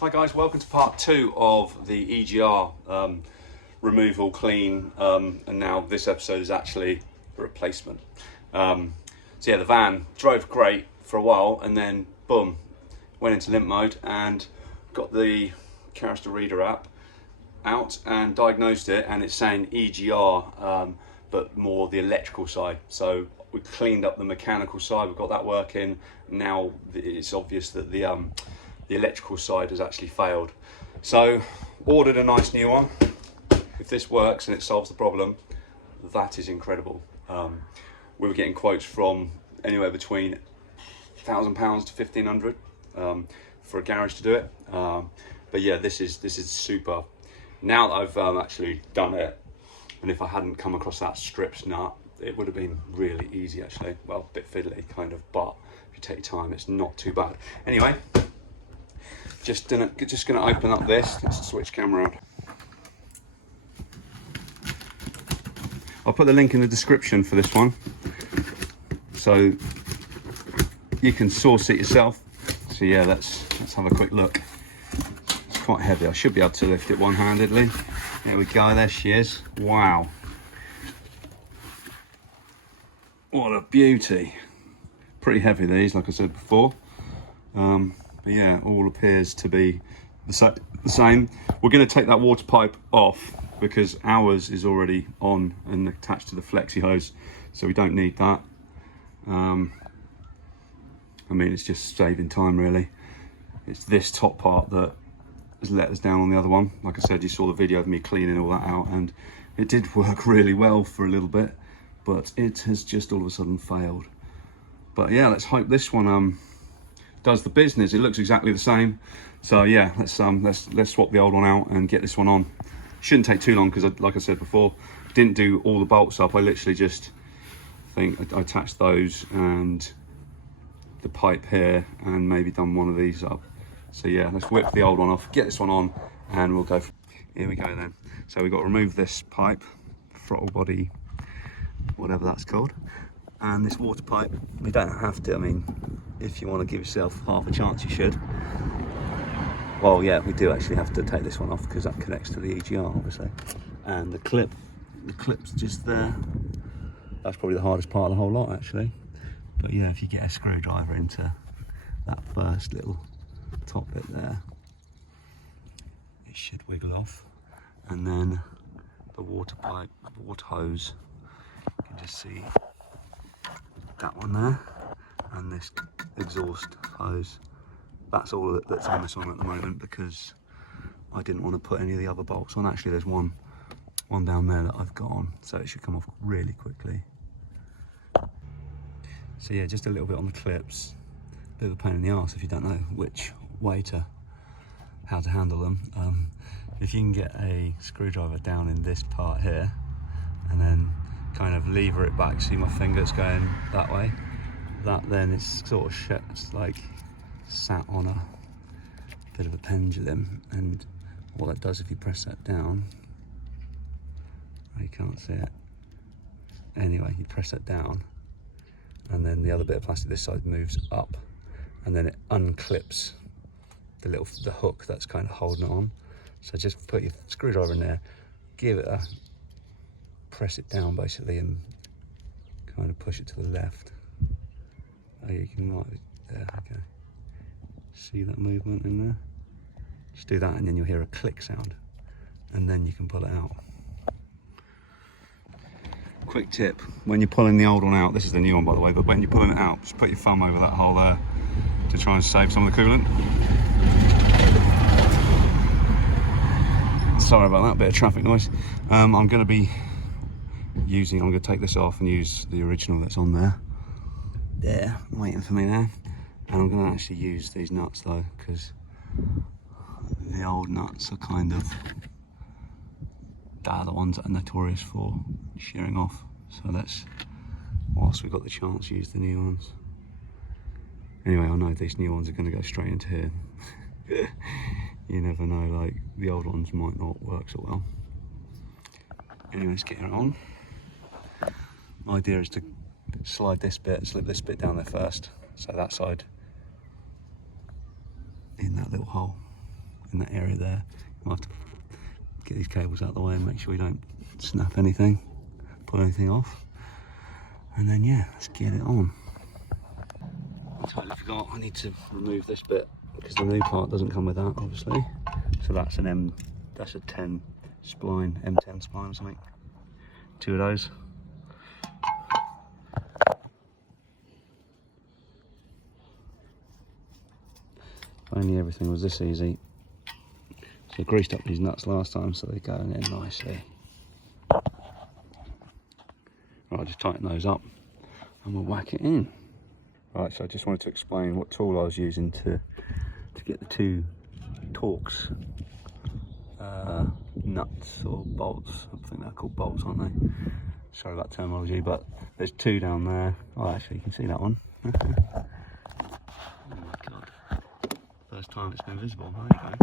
Hi guys, welcome to part 2 of the EGR removal, clean, and now this episode is actually a replacement. So yeah, the van drove great for a while and then boom, went into limp mode and got the Carister Reader app out and diagnosed it, and it's saying EGR, but more the electrical side. So we cleaned up the mechanical side, we've got that working. Now it's obvious that the electrical side has actually failed. So ordered a nice new one. If this works and it solves the problem, that is incredible. We were getting quotes from anywhere between £1,000 to £1,500 for a garage to do it. But yeah, this is super. Now that I've actually done it, and if I hadn't come across that strips nut, it would have been really easy actually. Well, a bit fiddly kind of, but if you take time, it's not too bad. Anyway, just gonna open up this. Let's switch camera on. I'll put the link in the description for this one, so you can source it yourself. So yeah, let's have a quick look. It's quite heavy. I should be able to lift it one-handedly. There we go. There she is. Wow. What a beauty. Pretty heavy these, like I said before. But yeah, all appears to be the same. We're going to take that water pipe off because ours is already on and attached to the flexi hose, so we don't need that. I mean, it's just saving time really. It's this top part that has let us down on the other one. Like I said, you saw the video of me cleaning all that out and it did work really well for a little bit, but it has just all of a sudden failed. But yeah, let's hope this one does the business. It looks exactly the same. So yeah, let's swap the old one out and get this one on. Shouldn't take too long because, like I said before, didn't do all the bolts up. I literally just I attached those and the pipe here and maybe done one of these up. So yeah, let's whip the old one off, get this one on, and we'll go. Here we go then. So we've got to remove this pipe, throttle body, whatever that's called, and this water pipe. We don't have to. I mean, if you want to give yourself half a chance, you should. Well, yeah, we do actually have to take this one off because that connects to the EGR, obviously. And the clip's just there. That's probably the hardest part of the whole lot, actually. But yeah, if you get a screwdriver into that first little top bit there, it should wiggle off. And then the water pipe, the water hose, you can just see that one there, and this exhaust hose. That's all that's on this one at the moment because I didn't want to put any of the other bolts on. Actually, there's one down there that I've got on, so it should come off really quickly. So yeah, just a little bit on the clips. A bit of a pain in the arse if you don't know which way how to handle them. If you can get a screwdriver down in this part here and then kind of lever it back, see my fingers going that way, that then is sort of like sat on a bit of a pendulum, and what that does, if you press that down, you can't see it. Anyway, you press that down and then the other bit of plastic this side moves up and then it unclips the hook that's kind of holding it on. So just put your screwdriver in there, give it a press it down basically and kind of push it to the left. Oh, you can mark it there, okay. See that movement in there? Just do that and then you'll hear a click sound and then you can pull it out. Quick tip, when you're pulling the old one out, this is the new one by the way, but when you're pulling it out, just put your thumb over that hole there to try and save some of the coolant. Sorry about that, bit of traffic noise. I'm going to take this off and use the original that's on there. There, waiting for me there. And I'm going to actually use these nuts though, because the old nuts are kind of, they're the ones that are notorious for shearing off. So let's, whilst we've got the chance, use the new ones. Anyway, I know these new ones are going to go straight into here. You never know, like the old ones might not work so well. Anyway, let's get it on. My idea is to slide this bit, slip this bit down there first, so that side in that little hole. in that area there. We'll have to get these cables out of the way and make sure we don't snap anything, pull anything off. And then yeah, let's get it on. I totally forgot, I need to remove this bit because the new part doesn't come with that, obviously. So that's that's a 10 spline, M10 spline or something. 2 of those. If only everything was this easy. So I greased up these nuts last time so they go in there nicely. Right, I'll just tighten those up and we'll whack it in. Right, so I just wanted to explain what tool I was using to get the 2 Torx nuts or bolts. I think they're called bolts, aren't they? Sorry about terminology, but there's 2 down there. Oh, actually, you can see that one. Oh my god. First time it's been visible. There you go.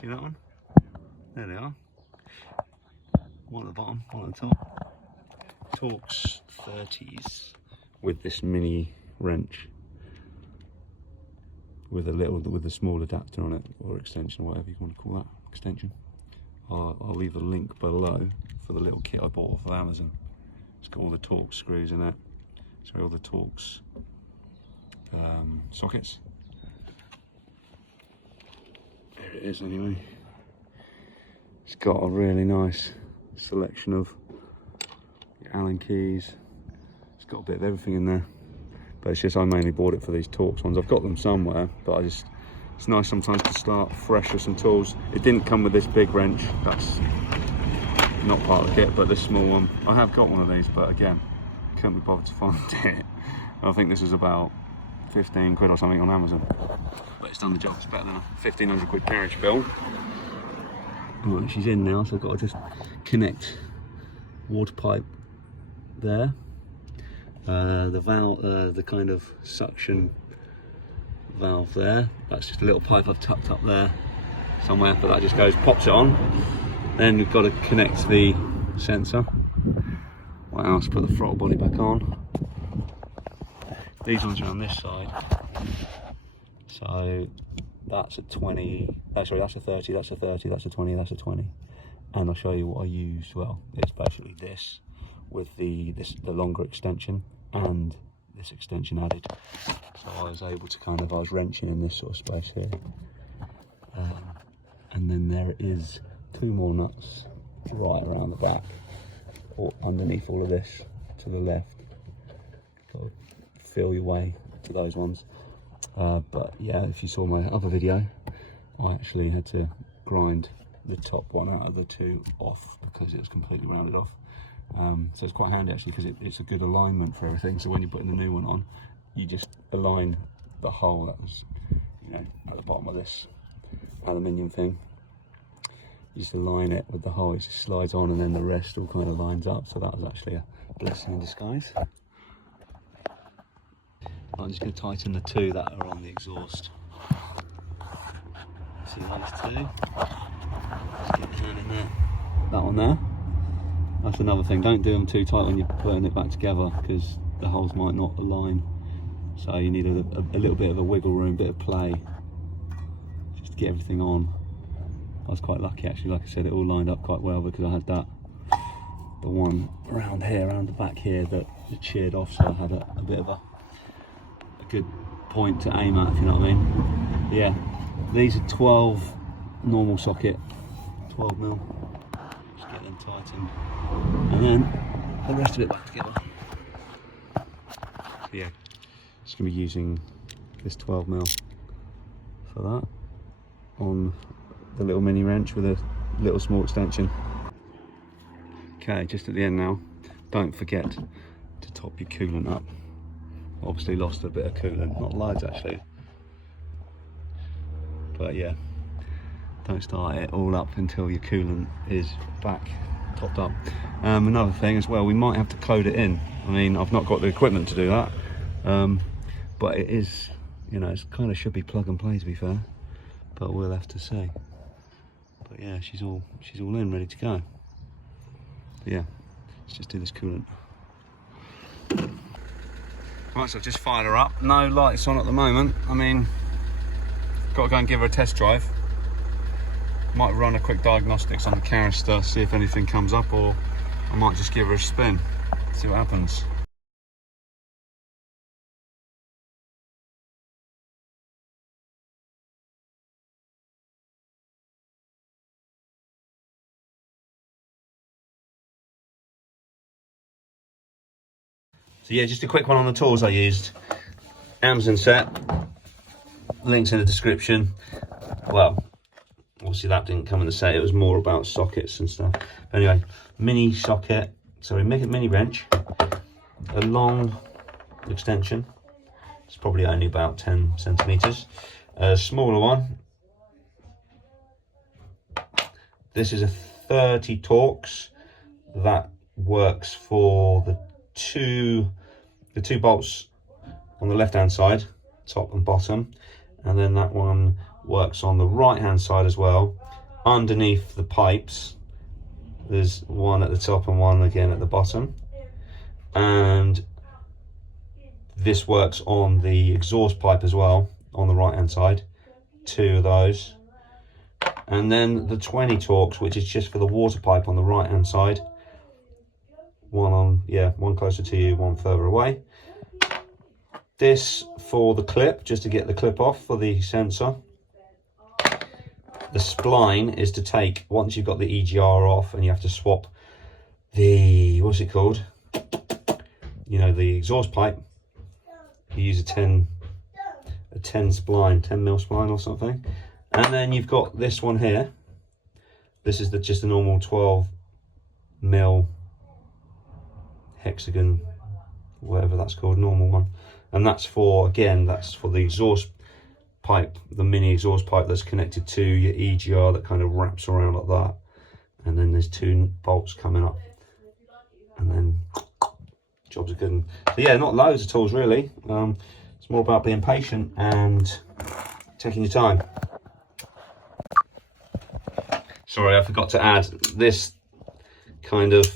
See that one? There they are. One at the bottom, one at the top. Torx 30s with this mini wrench with a small adapter on it, or extension, or whatever you want to call that. Extension. I'll leave a link below for the little kit I bought off of Amazon. It's got all the Torx screws in it. So all the Torx sockets. There it is anyway. It's got a really nice selection of Allen keys. It's got a bit of everything in there. But it's just I mainly bought it for these Torx ones. I've got them somewhere, but it's nice sometimes to start fresh with some tools. It didn't come with this big wrench. That's not part of the kit, but this small one. I have got one of these, but again, couldn't be bothered to find it. I think this was about 15 quid or something on Amazon. But it's done the job. It's better than a 1,500 quid carriage bill. Right, she's in now, so I've got to just connect water pipe there. The valve, the kind of suction valve there. That's just a little pipe I've tucked up there somewhere, but that just goes, pops it on. Then we've got to connect the sensor. What else? Put the throttle body back on. These ones are on this side. So that's a 20. Sorry, that's a 30. That's a 30. That's a 20. That's a 20. And I'll show you what I used. Well, it's basically this with the longer extension and this extension added. So I was able to I was wrenching in this sort of space here. And then there is 2 more nuts right around the back, or underneath all of this to the left. So feel your way to those ones. But yeah, if you saw my other video, I actually had to grind the top one out of the 2 off because it was completely rounded off. So it's quite handy actually, because it's a good alignment for everything. So when you're putting the new one on, you just align the hole that was, at the bottom of this aluminium thing. You just align it with the hole, it just slides on, and then the rest all kind of lines up. So that was actually a blessing in disguise. I'm just going to tighten the 2 that are on the exhaust. See those 2? Just get the hand in there. That one there. That's another thing, don't do them too tight when you're putting it back together, because the holes might not align. So you need a little bit of a wiggle room, bit of play, just to get everything on. I was quite lucky actually, like I said, it all lined up quite well because I had the one around here, around the back here, that it sheared off, so I had a bit of a good point to aim at, if you know what I mean. Yeah, these are 12 normal socket, 12 mil. Just get them tightened, and then the rest of it back together. So yeah, just gonna be using this 12 mil for that on the little mini wrench with a little small extension. Okay, just at the end now, don't forget to top your coolant up. Obviously lost a bit of coolant, not loads actually, but yeah, don't start it all up until your coolant is back topped up. Another thing as well, we might have to code it in. I mean, I've not got the equipment to do that, but it is, it kind of should be plug and play to be fair, but we'll have to see. But yeah, she's all in, ready to go. But yeah, let's just do this coolant. Right, so I've just fired her up. No lights on at the moment. I mean, got to go and give her a test drive. Might run a quick diagnostics on the canister, see if anything comes up, or I might just give her a spin, see what happens. So yeah, just a quick one on the tools I used. Amazon set, links in the description. Well, obviously that didn't come in the set, it was more about sockets and stuff. Anyway, mini socket, sorry, mini wrench, a long extension, it's probably only about 10 centimeters, a smaller one. This is a 30 Torx that works for the two bolts on the left hand side, top and bottom, and then that one works on the right hand side as well. Underneath the pipes there's one at the top and one again at the bottom, and this works on the exhaust pipe as well on the right hand side, two of those. And then the 20 Torx, which is just for the water pipe on the right hand side, one closer to you, one further away. This for the clip, just to get the clip off for the sensor. The spline is to take, once you've got the EGR off and you have to swap the, what's it called? You know, the exhaust pipe. You use a 10 spline, 10 mil spline or something. And then you've got this one here. This is just a normal 12 mil hexagon, whatever that's called, normal one. And that's for, again, that's for the exhaust pipe, the mini exhaust pipe that's connected to your EGR that kind of wraps around like that. And then there's two bolts coming up. And then jobs are good. So yeah, not loads of tools really. It's more about being patient and taking your time. Sorry, I forgot to add this kind of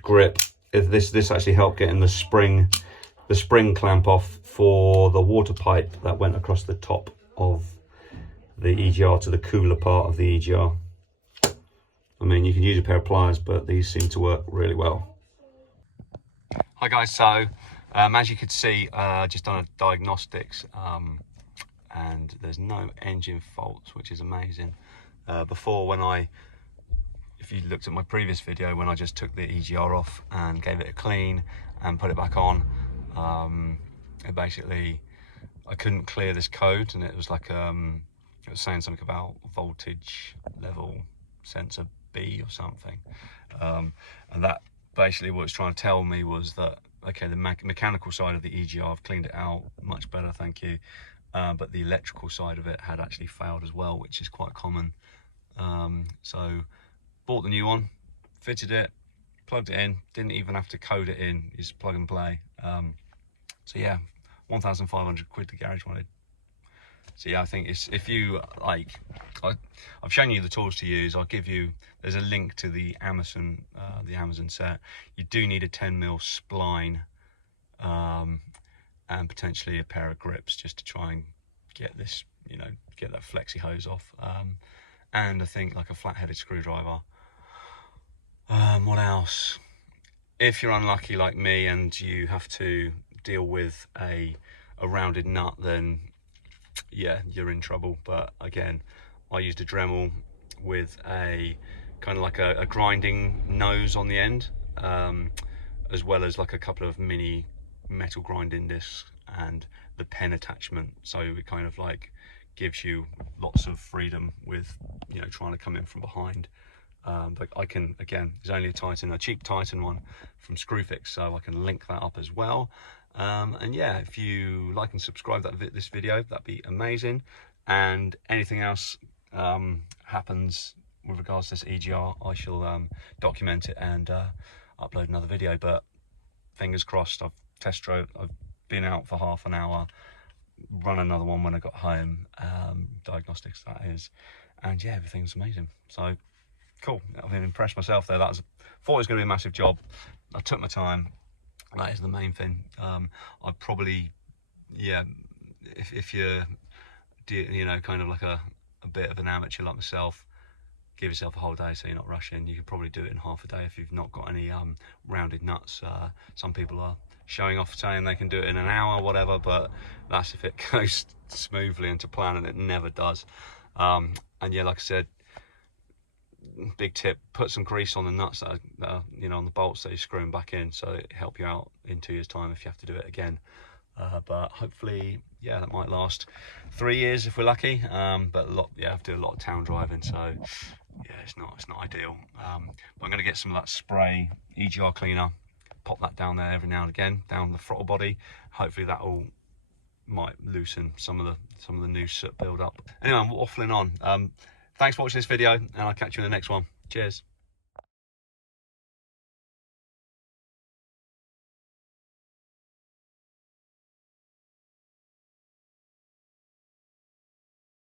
grip. This actually helped getting the spring clamp off for the water pipe that went across the top of the EGR to the cooler part of the EGR. I mean, you can use a pair of pliers, but these seem to work really well. Hi guys, so as you could see, just done a diagnostics, and there's no engine faults, which is amazing. Before, if you looked at my previous video, when I just took the EGR off and gave it a clean and put it back on, it basically, I couldn't clear this code, and it was like, it was saying something about voltage level sensor B or something. And that basically what it's trying to tell me was that, okay, the mechanical side of the EGR, I've cleaned it out, much better, thank you. But the electrical side of it had actually failed as well, which is quite common. So bought the new one, fitted it, plugged it in, didn't even have to code it in, you just plug and play. So yeah, 1,500 quid the garage wanted. So yeah, I think it's, if you like, I've shown you the tools to use. I'll give you, there's a link to the Amazon set. You do need a 10 mil spline, and potentially a pair of grips just to try and get this, you know, get that flexi hose off. And I think like a flat-headed screwdriver. What else? If you're unlucky like me and you have to deal with a rounded nut, then yeah, you're in trouble. But again, I used a Dremel with a kind of like a grinding nose on the end, as well as like a couple of mini metal grinding discs and the pen attachment. So it kind of like gives you lots of freedom with, you know, trying to come in from behind. But I can, again, there's only a cheap Titan one from Screwfix, so I can link that up as well. And yeah, if you like and subscribe this video, that'd be amazing. And anything else happens with regards to this EGR, I shall document it and upload another video. But fingers crossed, I've test drove, I've been out for half an hour, run another one when I got home, diagnostics that is, and yeah, everything's amazing. So cool, I've been impressed myself there. Thought it was going to be a massive job. I took my time. That is the main thing. I'd probably, yeah, if you're, you know, kind of like a bit of an amateur like myself, give yourself a whole day so you're not rushing. You could probably do it in half a day if you've not got any rounded nuts. Some people are showing off saying they can do it in an hour, whatever, but that's if it goes smoothly and to plan, and it never does. And yeah, like I said, big tip, put some grease on the nuts that are, you know, on the bolts that you're screwing back in, so it help you out in 2 years time if you have to do it again. But hopefully, yeah, that might last 3 years if we're lucky. But I have to do a lot of town driving, so yeah, it's not ideal. But I'm going to get some of that spray EGR cleaner, pop that down there every now and again, down the throttle body. Hopefully that might loosen some of the new soot build up. Anyway, I'm waffling on. Thanks for watching this video, and I'll catch you in the next one. Cheers.